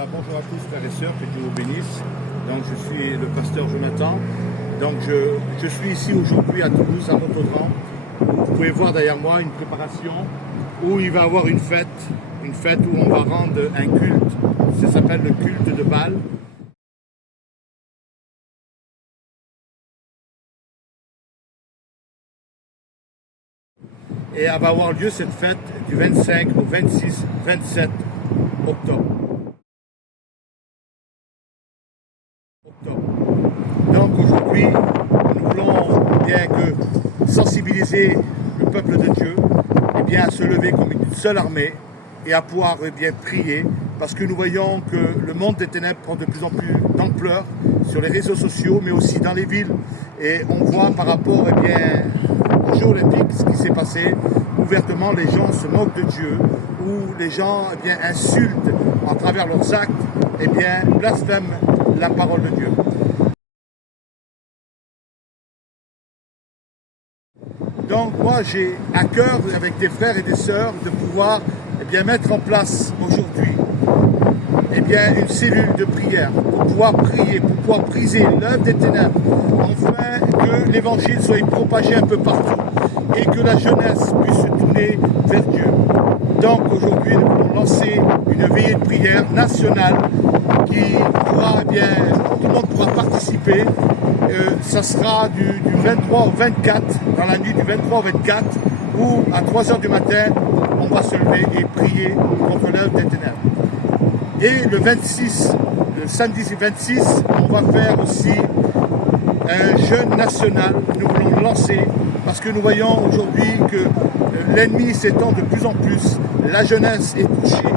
Voilà, bonjour à tous frères et sœurs, que Dieu vous bénisse. Donc je suis le pasteur Jonathan. Donc je suis ici aujourd'hui à Toulouse, à Montauban. Vous pouvez voir derrière moi une préparation où il va y avoir une fête où on va rendre un culte. Ça s'appelle le culte de Baal. Et elle va avoir lieu cette fête du 25 au 26-27 octobre. Donc aujourd'hui, nous voulons bien que sensibiliser le peuple de Dieu à se lever comme une seule armée et à pouvoir prier, parce que nous voyons que le monde des ténèbres prend de plus en plus d'ampleur sur les réseaux sociaux, mais aussi dans les villes. Et on voit par rapport aux Jeux Olympiques ce qui s'est passé. Ouvertement, les gens se moquent de Dieu, où les gens insultent à travers leurs actes, blasphèment la parole de Dieu. Donc moi j'ai à cœur avec des frères et des sœurs de pouvoir mettre en place aujourd'hui une cellule de prière pour pouvoir prier, pour pouvoir briser l'œuvre des ténèbres, afin que l'évangile soit propagé un peu partout et que la jeunesse puisse se tourner vers Dieu. Donc aujourd'hui nous allons lancer une veillée de prière nationale qui pourra tout le monde pourra participer. Ça sera du 23 au 24, dans la nuit du 23 au 24, où à 3 h du matin, on va se lever et prier contre l'œuvre des ténèbres. Et le samedi 26, on va faire aussi un jeûne national que nous voulons lancer, parce que nous voyons aujourd'hui que l'ennemi s'étend de plus en plus, la jeunesse est touchée,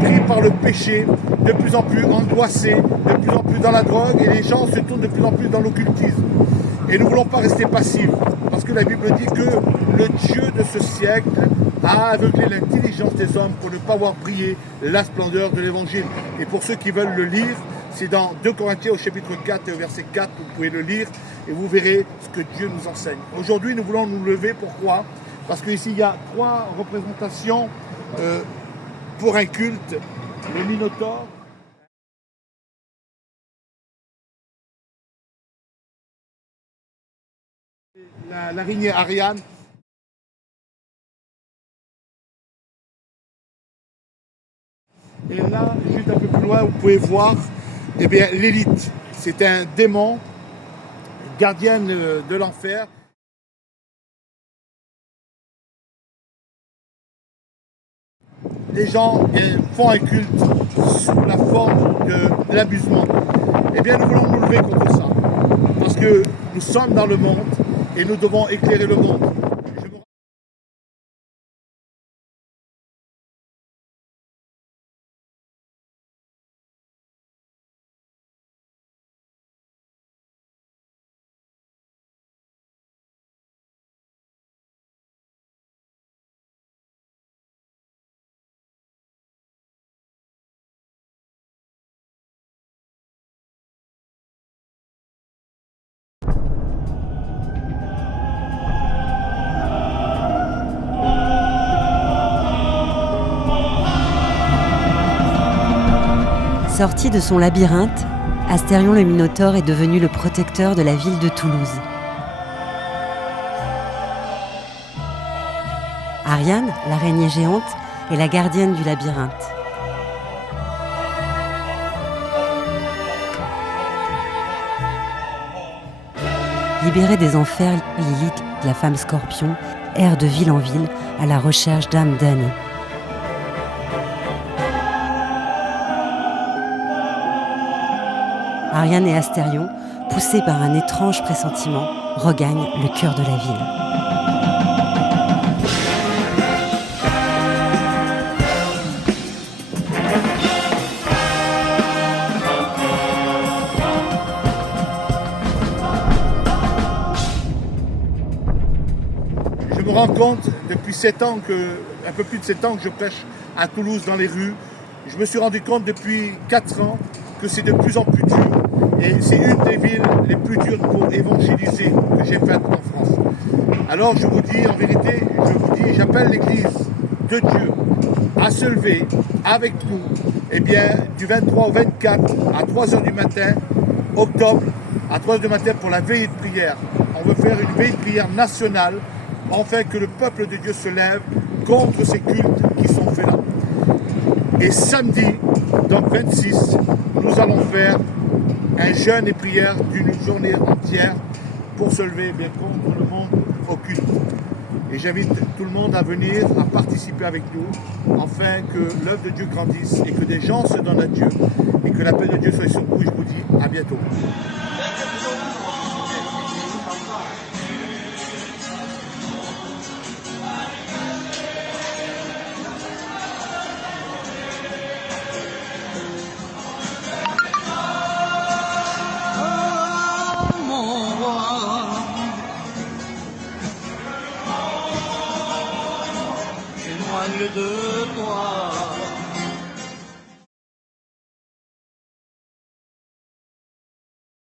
pris par le péché, de plus en plus angoissée, de plus en plus dans la drogue, et les gens se tournent de plus en plus dans l'occultisme. Et nous ne voulons pas rester passifs, parce que la Bible dit que le Dieu de ce siècle a aveuglé l'intelligence des hommes pour ne pas voir briller la splendeur de l'Évangile. Et pour ceux qui veulent le lire, c'est dans 2 Corinthiens au chapitre 4 et au verset 4, vous pouvez le lire, et vous verrez ce que Dieu nous enseigne. Aujourd'hui, nous voulons nous lever, pourquoi ? Parce qu'ici, il y a 3 représentations pour un culte, le Minotaure, l'araignée Ariane, et là, juste un peu plus loin, vous pouvez voir l'élite. C'est un démon, gardienne de l'enfer. Les gens font un culte sous la forme de l'abusement. Nous voulons nous lever contre ça. Parce que nous sommes dans le monde et nous devons éclairer le monde. Sorti de son labyrinthe, Astérion le Minotaure est devenu le protecteur de la ville de Toulouse. Ariane, l'araignée géante, est la gardienne du labyrinthe. Libérée des enfers, Lilith, la femme scorpion, erre de ville en ville à la recherche d'âmes damnées. Ariane et Astérion, poussés par un étrange pressentiment, regagnent le cœur de la ville. Je me rends compte depuis un peu plus de 7 ans que je prêche à Toulouse dans les rues. Je me suis rendu compte depuis 4 ans que c'est de plus en plus dur. Et c'est une des villes les plus dures pour évangéliser que j'ai faites en France. Alors je vous dis, en vérité, j'appelle l'Église de Dieu à se lever avec nous eh bien, du 23 au 24 à 3 heures du matin, octobre, à 3 heures du matin pour la veillée de prière. On veut faire une veillée de prière nationale, afin que le peuple de Dieu se lève contre ces cultes qui sont faits là. Et samedi, donc 26, nous allons faire un jeûne et prière d'une journée entière pour se lever bien contre le monde occulte. Et j'invite tout le monde à venir, à participer avec nous, afin que l'œuvre de Dieu grandisse et que des gens se donnent à Dieu et que la paix de Dieu soit sur vous. Je vous dis à bientôt. De toi.